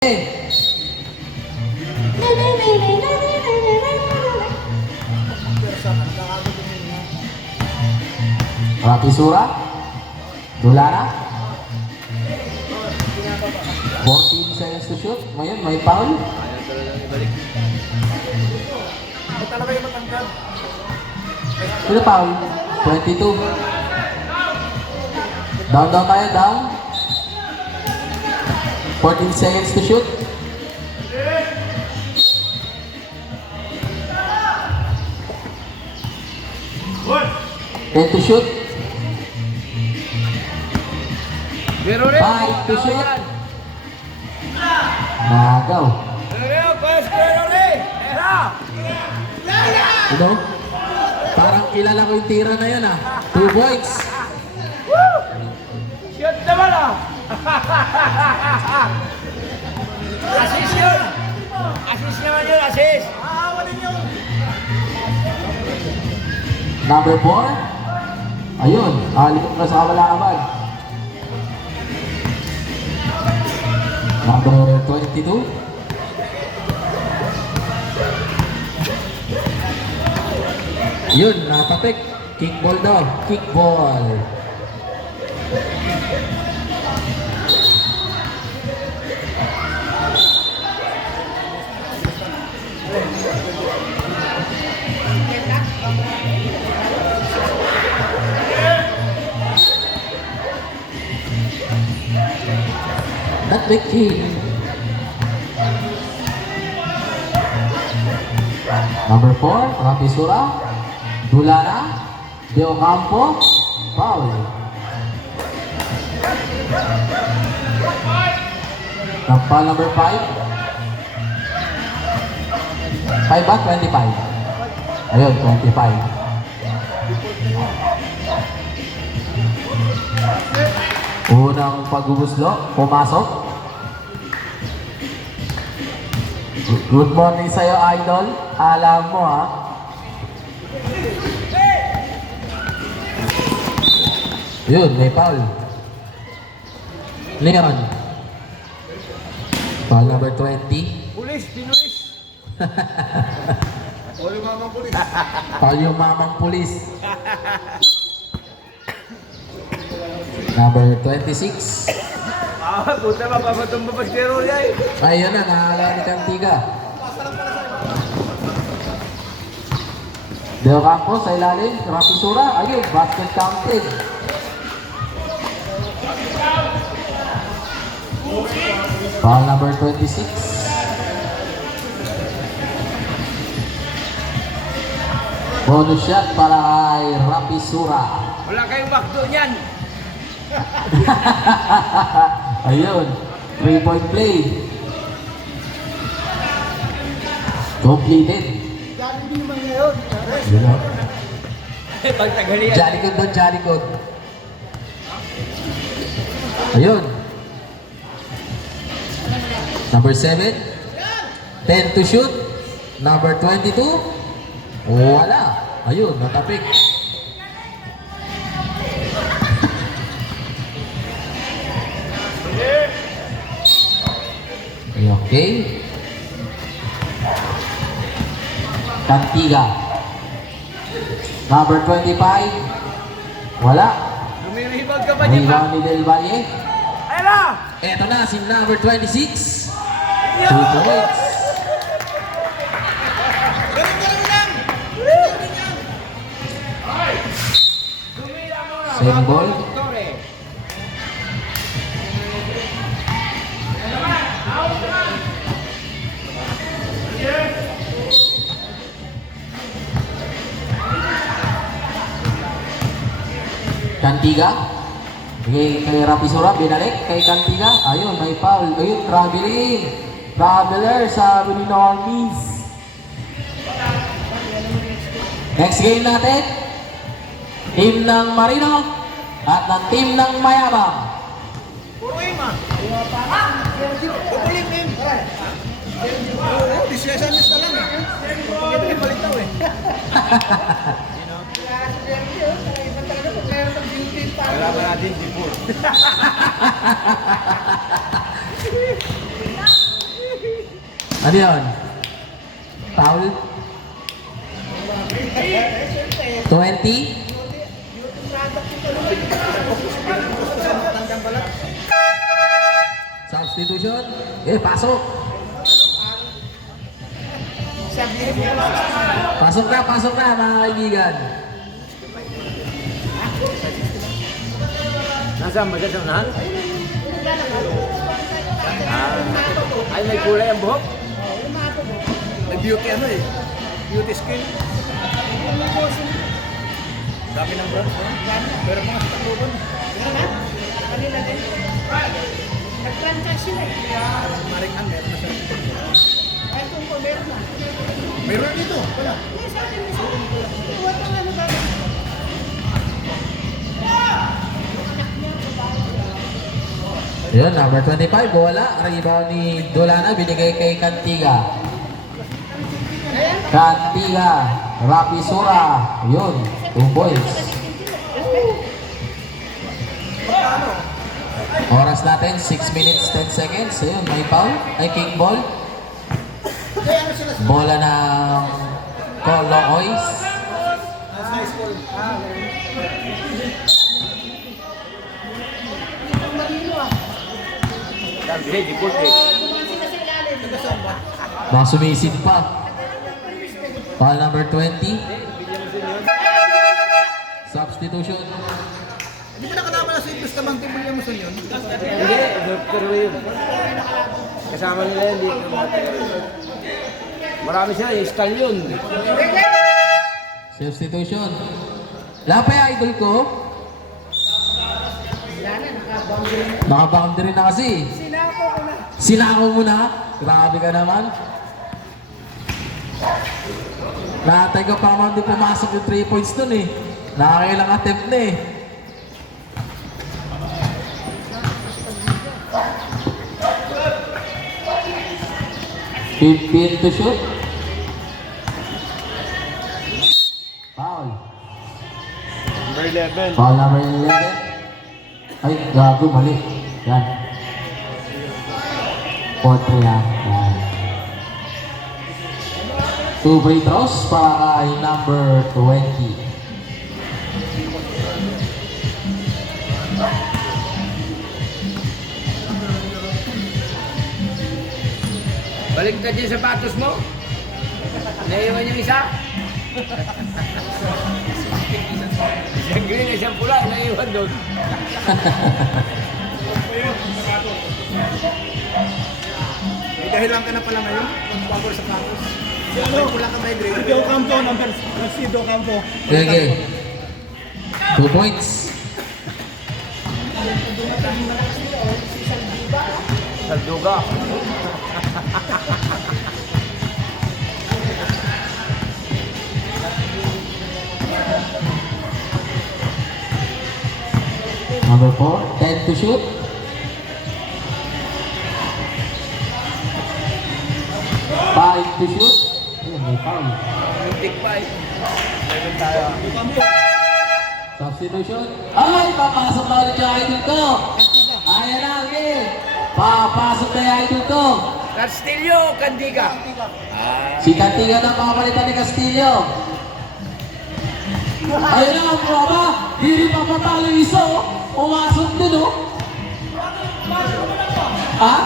Rapi Sura Dulara 14 seconds to shoot. Ngayon may foul. Sino foul? 22. Down tayo, down. 14 seconds to shoot. Ten to shoot. 5 to shoot. Nagaw. Ano? Parang kilala ko yung tira na yun 2 points. Shoot naman Assist yun! Assist naman yun, assist! Number 4. Ayun, alikot na sa kabalaban. Number 22. Yun, natapik. Kickball daw. Kickball. That big key. Number 4, Rapi Sura Dulara De Ocampo, foul. Nampal number 5. 5 ba? 25. Ayun, 25. Unang pagbubuslo, pumasok. Good morning sa'yo, idol. Alam mo Yun, may foul. Leon. Foul number 20. Pulis, pinulis! Foul yung mamang pulis. Foul yung mamang pulis. Number 26. Puta, mapapatumba pa si Rory ay. Ayun na, nakakala ni Cantiga. De Ocampo sa ilalim, Rapi Sura, ayun, basket counted. Foul number 26. Bonus shot para kay Rapi Sura. Wala kayong backdoor niyan. Ayun, 3-point play. Completed. Yun o. Pagtagalian. Jarikod doon, Jarikod. Ayun. Number 7. 10 to shoot. Number 22. Wala. Ayun, natapik. Okay. Cantiga. Number 25. Wala. Lumiribag ka pa niya pa. Rebound ni Del Valle. Ayun na! Eto na si number 26. 2 points. Same ball. Cantiga. Kay Rapi Sura, binalik. Kay Cantiga. Ayun, may foul. Ayun, traveling. Traveler sa ni Normies. Next game natin. Team ng Marino at ng team ng Mayabang. Puro ima. Pupuling im. Disyasanis na lang Pagkita balitaw Wala ba natin before? Ano yun? Foul? 20? Substitution? Pasok! Pasok na mga kaibigan. Nasaan ba siya sa unahan? Ay, may kulay ang buhok? May beauty ano eh. Beauty skin. Dami ng bronze. Pero mga tatlo doon. Kanila din. Nag-franchise sila eh. Maringan, meron na siya. Ay, kung po meron na. Meron dito. Wala. Yes, sa akin. Huwag kang ano ba? Yun, number 25, wala. Rebound ni Dolana, binigay kay Cantiga. Cantiga, Rapi Sura. Yun, 2 points. Oras natin, 6 minutes, 10 seconds. Ayun, may foul. Ay, king ball. Bola ng Colocois. High school. Sabi, di pulpe. Baka sumisid pa. Foul number 20. Substitution. Hindi ba nakalaban na sa Ibus Tamang Team Williamson yun? Hindi, Dr. Will. Kasama nila yun dito. Marami sila, iskal yun. Substitution. Wala pa yung idol ko. Naka-boundary na kasi. Sinako mo na. Grabe ka naman. Natay ka pa naman di pumasok yung 3 points dun eh. Nakakailang attempt na eh. Pin to shoot. Foul. Number 11. Foul number 11. Ay, gago, mali. Yan. 4-3 yan. Yan. 2 free throws para kay number 20. Baliktad yung sapatos mo. Naiwan yung isa. Isang green, isang pula, naiwan doon. May dahilan ka na pala ngayon. Mag-cover sa campus. May pula ka may grade. Sido Campo, number Sido Campo. Okay. 2 points. Salduga. Number 4, 10 to shoot. 5 to shoot. Ayun, may foul. Muntik pa eh. Meron tayo. Substitution. Ay, papasok na ulit yung idol ko. Ayan na, okay. Papasok na yung idol ko. Castillo, Candiga. Si Cantiga na papalitan ni Castillo. Ayun na, ang broma. Hindi pa patalo yung isa, oh. Umasok din, oh. Ha?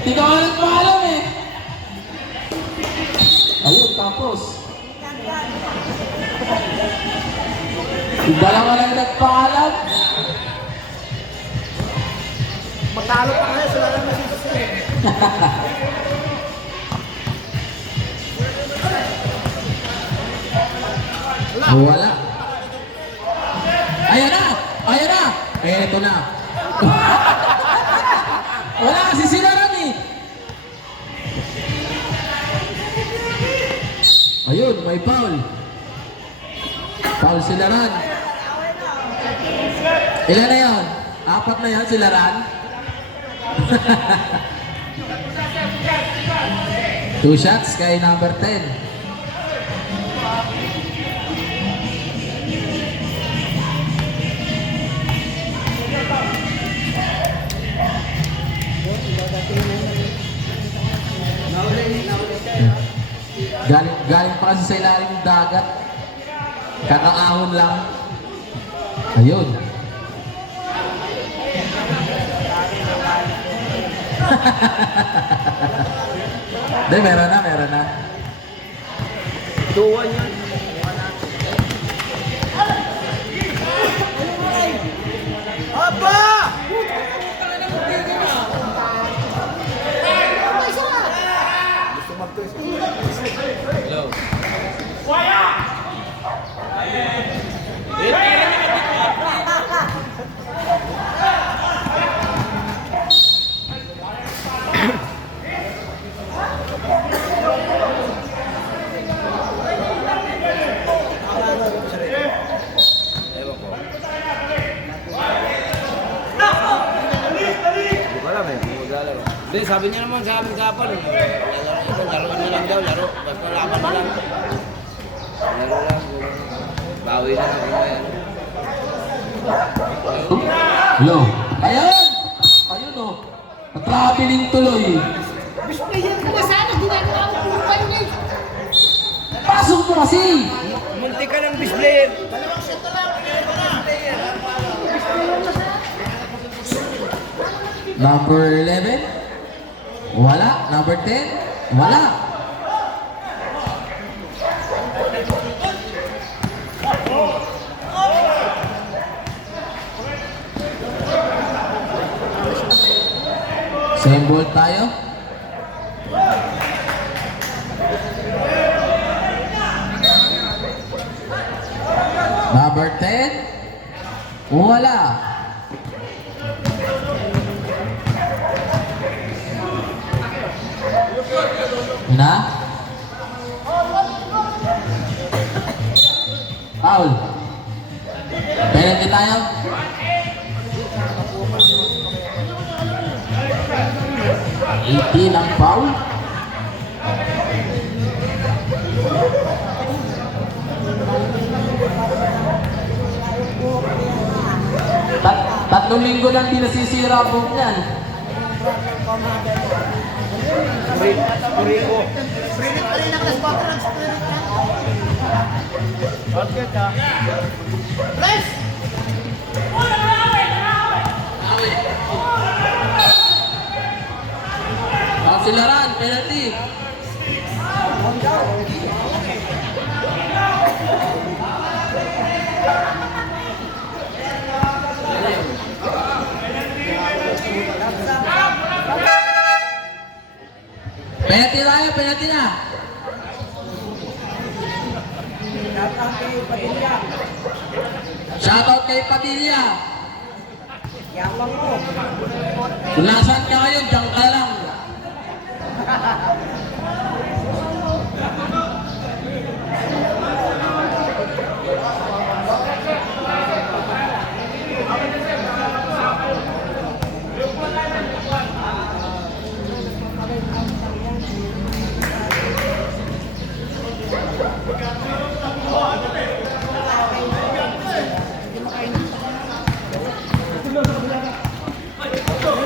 Hindi ka nga nagpaalam, eh. Ayun, tapos. Yung dalawa lang nagpaalam. Matalo pa kayo, sila lang masisisi. Wala. Ayan na! Ayan na! Eto na. Wala kasi sila Rami. Ayun, may foul. Foul sila Ran. Ilan na yun? 4 na yan sila Ran. 2 shots kay number 10. Galing pa kasi sa ilalim ng dagat. Kakaahon lang. Ayun. Hindi, meron na. 2-1 yan. Aba! Gusto mag-twist. Ewan ko. Hindi ko alam eh, kung maglalaro. Hindi, sabi niya naman sa amin kapal. Laruin na lang daw, laro. Basta laban na lang. Laro lang. Bawi na lang. Hello. Ayun! Ayun o. Traveling tuloy. Displayan ko na sana, ginagawa ko puro kayo eh. Pasok mo kasi! Munti ka ng display. Number 11? Wala. Number 10? Wala. Same ball tayo. Number 10? Wala. Na? Foul. Penalty tayo. Hindi ng foul. Tatlong linggo lang di nasisira ang buhok niyan. Purico. Spirit pa rin ang class 4 ng spirit na. Bakit ha? Guys! Silaran, penalty. Penalty tayo, penalty na. Shoutout kay Padilla. Yabang mo. Kung nasaan ka ngayon, diyan ka lang.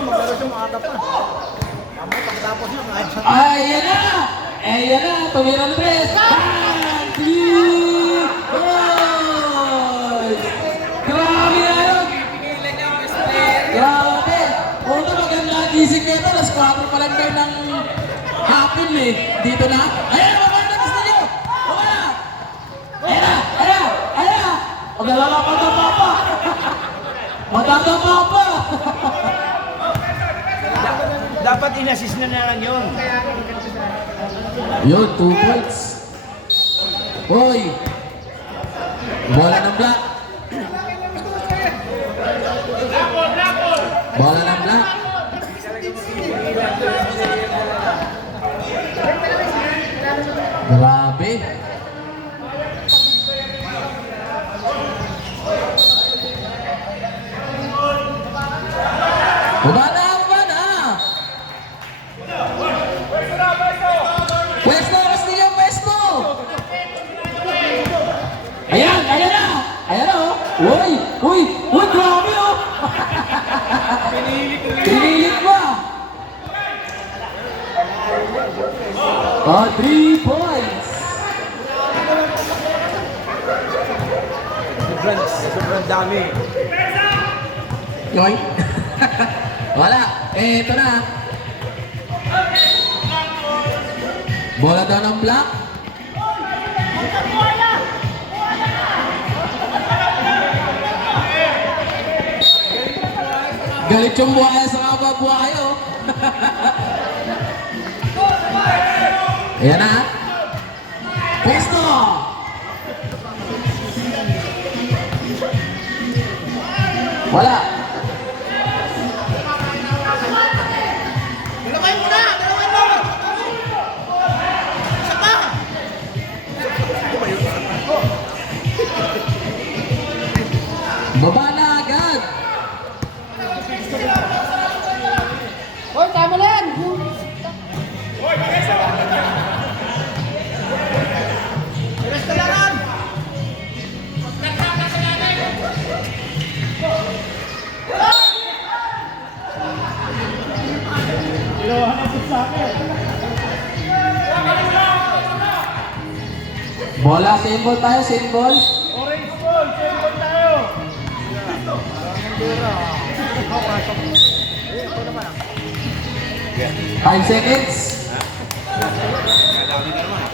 Maglaro siya maaga pa. Tama, pagkatapos niya, kahit sa... Ayan na! Ayan na! Tumira ng tres! One, two, goal! Grabe na yun! Grabe! Una maganda ang gising ko ito. Alas 4 pa lang kayo ng hapon eh. Dito na. Ayan! Mamaya na gusto nyo! Mamaya! Ayan na! Ayan na! Ayan na! Maglalala pa! Matanda pa! Dapat in-assist na lang yun. Yun, 2 points. Hoy! Bola ng black. Bola ng black. Grabe. Umana! Pwesto! Castillo, pwesto! Ayan! Ayan na! Ayan na oh! Uy! Uy! Uy! Grabe oh! Pinilit pa! Oh, 3 points! sobrang dami. Yoy. Wala. Eh, ito na. Bola daw ng black. Galit yung buhaya sa kapwa buhayo. Ayan na. Pwesto! Wala. Dalawin mo na! Dalawin mo! Isa pa! Baba na agad. Hoy, tama na yan. Rest na lang! Bola, symbol tayo, symbol. Orange ball! Save tayo! 5 seconds. Madami ka naman.